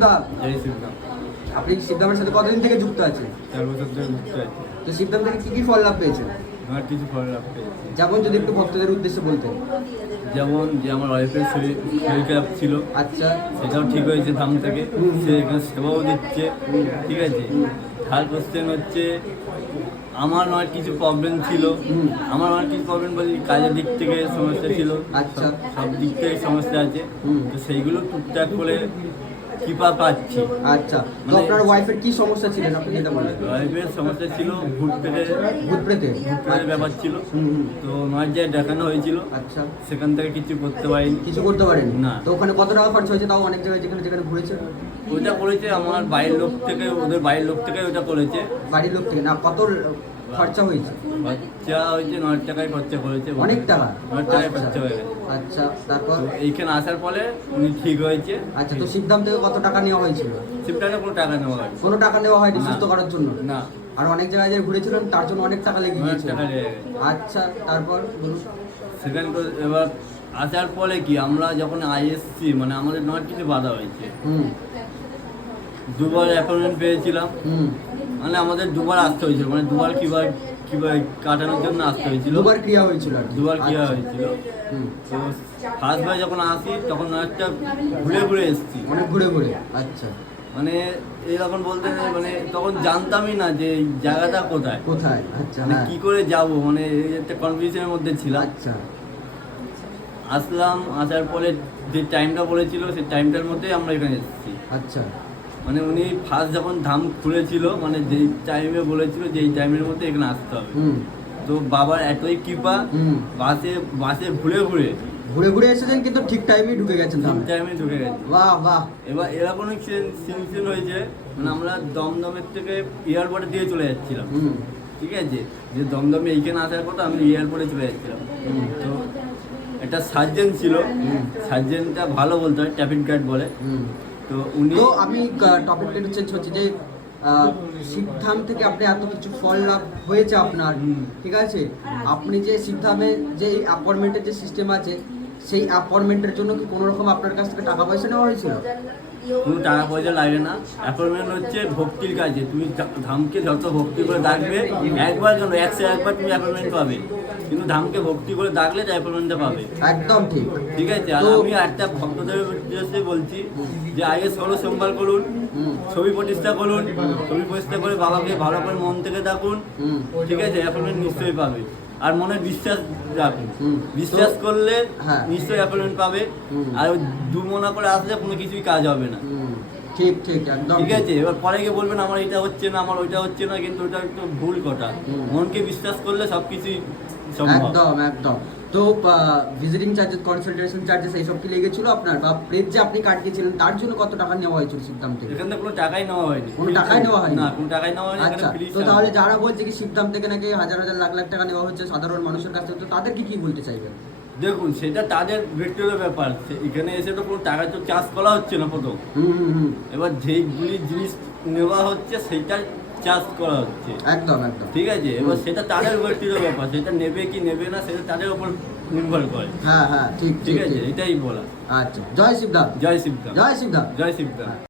শিবদা জয় শিবরাম আপনি শিবদামের সাথে কতদিন থেকে যুক্ত আছেন? চার বছর ধরে মুক্ত আছে। তো শিবদাম থেকে কি কি ফল লাভ পেয়েছেন? আমার কিছু ফল লাভ পেয়েছি। যেমন যদি একটু ভক্তদের উদ্দেশ্যে বলতেন। যেমন যে আমার ওয়াইফের শরীর শরীর খারাপ ছিল। আচ্ছা। সেটাও ঠিক হয়েছে ধাম থেকে। সে এখানে সেবাও দিচ্ছে। ঠিক আছে? থার্ড কোশ্চেন হচ্ছে। আমার নয় কিছু প্রবলেম ছিল। আমার নয় কিছু প্রবলেম বলি কাজের দিক থেকে সমস্যা ছিল। আচ্ছা। সব- দিক থেকে সমস্যা আছে। তো সেইগুলো টুকটাক করে কৃপা পাচ্ছি আচ্ছা তো মানে- আপনার ওয়াইফের কি সমস্যা ছিলেন আপনি যেটা বললেন ওয়াইফের সমস্যা ছিল ভূত পেটে ভূত প্রেতে? ভূতের ব্যাপার ছিল। তো নয় দেখানো হয়েছিল। আচ্ছা। সেখান থেকে কিছু করতে পারিনি। কিছু করতে পারেন? না। তো ওখানে কত টাকা খরচ হয়েছে? তাও অনেক জায়গায় যেখানে যেখানে ঘুরেছে? ওইটা করেছে আমার বাড়ির লোক থেকে ওদের বাড়ির লোক থেকে ওটা করেছে। বাড়ির লোক থেকে? না কত খরচা হয়েছে? খরচা হয়েছে নয় টাকায় খরচা করেছে অনেক টাকা? নয় টাকায়। খরচা হয়ে গেছে। আচ্ছা তারপর? এইখানে আসার ফলে উনি ঠিক হয়েছে। আচ্ছা তো সিদ্ধান্ত থেকে কত টাকা নেওয়া হয়েছিল? শিবটাকে কোনো টাকা নেওয়া হয় কোনো টাকা নেওয়া হয়নি। সুস্থ করার জন্য? না। আর অনেক জায়গায় যে ঘুরেছিলেন তার জন্য অনেক টাকা লেগে গেছে। আচ্ছা তারপর? বলুন। সেখানে এবার আসার ফলে কি আমরা যখন আইএসসি মানে আমাদের নয় কিছু বাধা হয়েছে। হুম। দুবার অ্যাপয়েন্টমেন্ট পেয়েছিলাম। হুম। মানে আমাদের দুবার আসতে হয়েছিল মানে দুবার কিবার কিবার কাটানোর জন্য আসতে হয়েছিল। দুবার ক্রিয়া হয়েছিল আর কি। দুবার কি আচ্ছা। হয়েছিল তো ফার্স্ট বার যখন আসি তখন একটা ঘুরে ঘুরে এসেছি। অনেক ঘুরে ঘুরে আচ্ছা। মানে এরকম বলতে নেই মানে তখন জানতামই না যে এই জায়গাটা কোথায়। কোথায়? আচ্ছা মানে হ্যাঁ। কি করে যাব? মানে এই একটা কনফিউশনের মধ্যে ছিলাম। আচ্ছা। আসলাম আসার পরে যে টাইমটা বলেছিল সেই টাইমটার মধ্যেই আমরা এখানে এসেছি। আচ্ছা। মানে উনি ফার্স্ট যখন ধাম খুলেছিল মানে যেই টাইমে বলেছিল যেই টাইমের মধ্যে এখানে আসতে হবে। তো বাবার এতই কৃপা বাসে বাসে ঘুরে ঘুরে। ঘুরে ঘুরে এসেছেন কিন্তু ঠিক টাইমে ঢুকে গেছেন ঠিক। টাইমে ঢুকে গেছে। বাহ বাহ। এবার এরকম সিচুয়েশন হয়েছে মানে আমরা দমদমের থেকে এয়ারপোর্টে দিয়ে চলে যাচ্ছিলাম। ঠিক আছে? যে দমদমে এইখানে আসার কথা আমি এয়ারপোর্টে চলে যাচ্ছিলাম। তো একটা সার্জেন ছিল। সার্জেনটা ভালো বলতে হয় ট্রাফিক গার্ড বলে। তো উনি তো আমি টপিকটা একটু চেঞ্জ হচ্ছে যে সিদ্ধান্ত থেকে আপনি এত কিছু ফল লাভ হয়েছে আপনার ঠিক আছে? আপনি যে সিদ্ধামে যে অ্যাপয়েন্টমেন্টের যে সিস্টেম আছে সেই অ্যাপয়েন্টমেন্টের জন্য কি কোনো রকম আপনার কাছ থেকে টাকা পয়সা নেওয়া হয়েছিল? কোনো টাকা পয়সা লাগে না। অ্যাপয়েন্টমেন্ট হচ্ছে ভক্তির কাজে। তুমি ধামকে যত ভক্তি করে ডাকবে একবার কেন একশো একবার তুমি অ্যাপয়েন্টমেন্ট পাবে। কিন্তু ধামকে ভক্তি করে ডাকলে অ্যাপয়েন্টমেন্টটা পাবে। একদম ঠিক। ঠিক আছে? আর আমি একটা ভক্তদের উদ্দেশ্যে বলছি যে আগে ষোলো সোমবার করুন ছবি প্রতিষ্ঠা করুন ছবি প্রতিষ্ঠা করে বাবাকে ভালো করে মন থেকে ডাকুন ঠিক আছে? অ্যাপয়েন্টমেন্ট নিশ্চয়ই পাবে। আর মনে বিশ্বাস রাখুন। বিশ্বাস করলে হ্যাঁ। নিশ্চয়ই অ্যাপয়েন্টমেন্ট পাবে। আর দু দুমনা করে আসলে কোনো কিছুই কাজ হবে না। ঠিক ঠিক একদম ঠিক আছে এবার পরে গিয়ে বলবেন আমার এটা হচ্ছে না আমার ওইটা হচ্ছে না কিন্তু ওটা একটু ভুল কথা। মনকে বিশ্বাস করলে সব কিছুই একদম একদম। তো ভিজিটিং চার্জেস কনসালটেশন চার্জেস এইসব কি লেগেছিল আপনার? বা প্লেট যে আপনি কাটিয়েছিলেন তার জন্য কত টাকা নেওয়া হয়েছিল সিদ্ধান্ত থেকে? এখান কোনো টাকাই নেওয়া হয়নি। কোনো টাকাই নেওয়া হয়নি? না কোনো টাকাই নেওয়া হয়নি আচ্ছা তো তাহলে যারা বলছে কি সিদ্ধান্ত থেকে নাকি হাজার হাজার লাখ লাখ টাকা নেওয়া হচ্ছে সাধারণ মানুষের কাছ থেকে তো তাদেরকে কি বলতে চাইবেন? দেখুন সেটা তাদের ব্যক্তিগত ব্যাপার। এখানে এসে তো কোনো টাকা তো চার্জ করা হচ্ছে না প্রথম। এবার যেইগুলি জিনিস নেওয়া হচ্ছে সেটা চার্জ করা হচ্ছে। একদম একদম। ঠিক আছে? এবার সেটা তাদের ব্যক্তিগত ব্যাপার। সেটা নেবে কি নেবে না সেটা তাদের উপর নির্ভর করে। হ্যাঁ হ্যাঁ ঠিক ঠিক ঠিক আছে? এটাই বলা আচ্ছা। জয় শিবদাম জয় শিবদাম জয় শিবদাম জয় শিবদাম